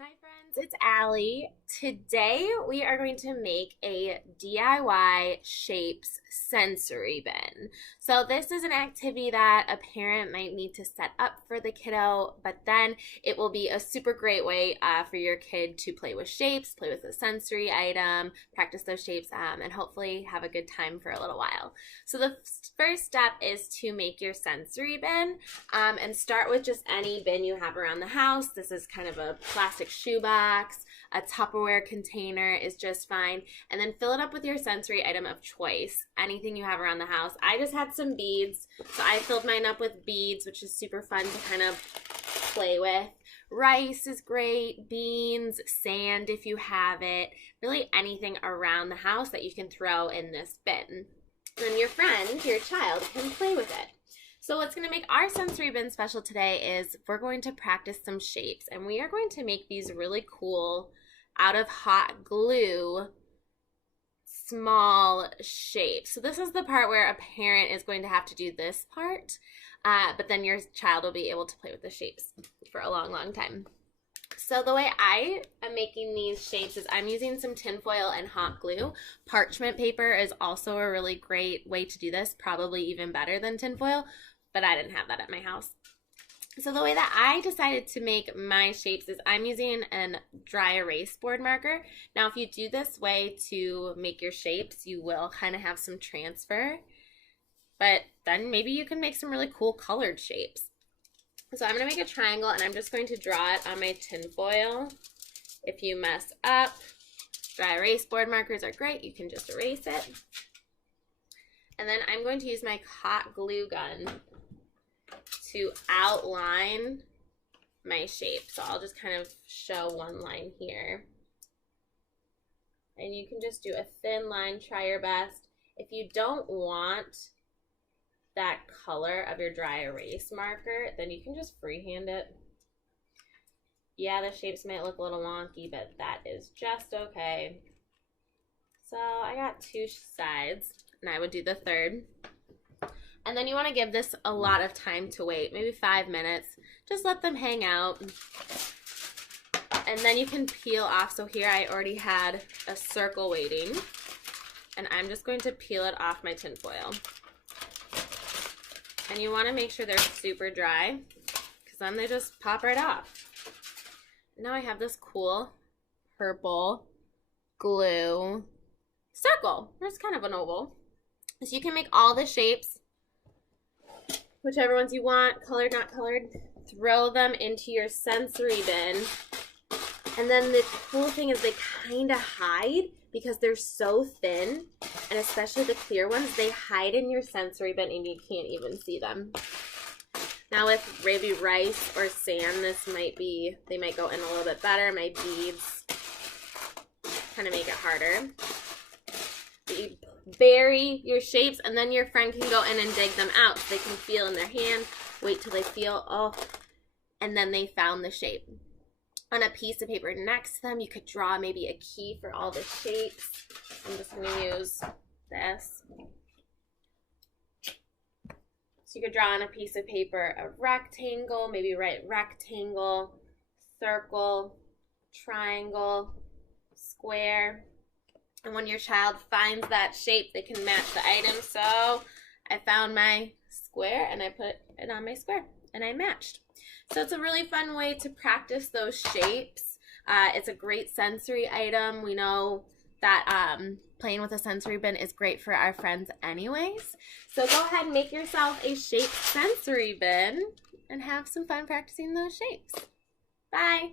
Hi friends, it's Allie. Today we are going to make a DIY shapes sensory bin. So this is an activity that a parent might need to set up for the kiddo, but then it will be a super great way for your kid to play with shapes, play with a sensory item, practice those shapes, and hopefully have a good time for a little while. So the first step is to make your sensory bin and start with just any bin you have around the house. This is kind of a plastic shoebox, a Tupperware container is just fine, and then fill it up with your sensory item of choice, anything you have around the house. I just had some beads, so I filled mine up with beads, which is super fun to kind of play with. Rice is great, beans, sand if you have it, really anything around the house that you can throw in this bin. And your friend, your child, can play with it. So what's going to make our sensory bin special today is we're going to practice some shapes, and we are going to make these really cool out of hot glue small shapes. So this is the part where a parent is going to have to do this part, but then your child will be able to play with the shapes for a long, long time. So the way I am making these shapes is I'm using some tinfoil and hot glue. Parchment paper is also a really great way to do this, probably even better than tinfoil, but I didn't have that at my house. So the way that I decided to make my shapes is I'm using a dry erase board marker. Now if you do this way to make your shapes, you will kind of have some transfer, but then maybe you can make some really cool colored shapes. So I'm going to make a triangle, and I'm just going to draw it on my tinfoil. If you mess up, dry erase board markers are great. You can just erase it. And then I'm going to use my hot glue gun to outline my shape. So I'll just kind of show one line here. And you can just do a thin line, try your best. If you don't want that color of your dry erase marker, then you can just freehand it. Yeah, the shapes might look a little wonky, but that is just okay. So I got two sides, and I would do the third. And then you want to give this a lot of time to wait, maybe 5 minutes. Just let them hang out. And then you can peel off. So here I already had a circle waiting, and I'm just going to peel it off my tinfoil. And you want to make sure they're super dry, because then they just pop right off. Now I have this cool purple glue circle. It's kind of an oval. So you can make all the shapes, whichever ones you want, colored, not colored. Throw them into your sensory bin. And then the cool thing is they kind of hide because they're so thin, and especially the clear ones, they hide in your sensory bin and you can't even see them. Now with maybe rice or sand, they might go in a little bit better. My beads kind of make it harder. But you bury your shapes, and then your friend can go in and dig them out. So they can feel in their hand, wait till they feel, oh, and then they found the shape. On a piece of paper next to them, you could draw maybe a key for all the shapes. I'm just going to use this. So you could draw on a piece of paper a rectangle, maybe write rectangle, circle, triangle, square. And when your child finds that shape, they can match the item. So I found my square, and I put it on my square, and I matched. So it's a really fun way to practice those shapes. It's a great sensory item. We know that playing with a sensory bin is great for our friends anyways. So go ahead and make yourself a shape sensory bin and have some fun practicing those shapes. Bye.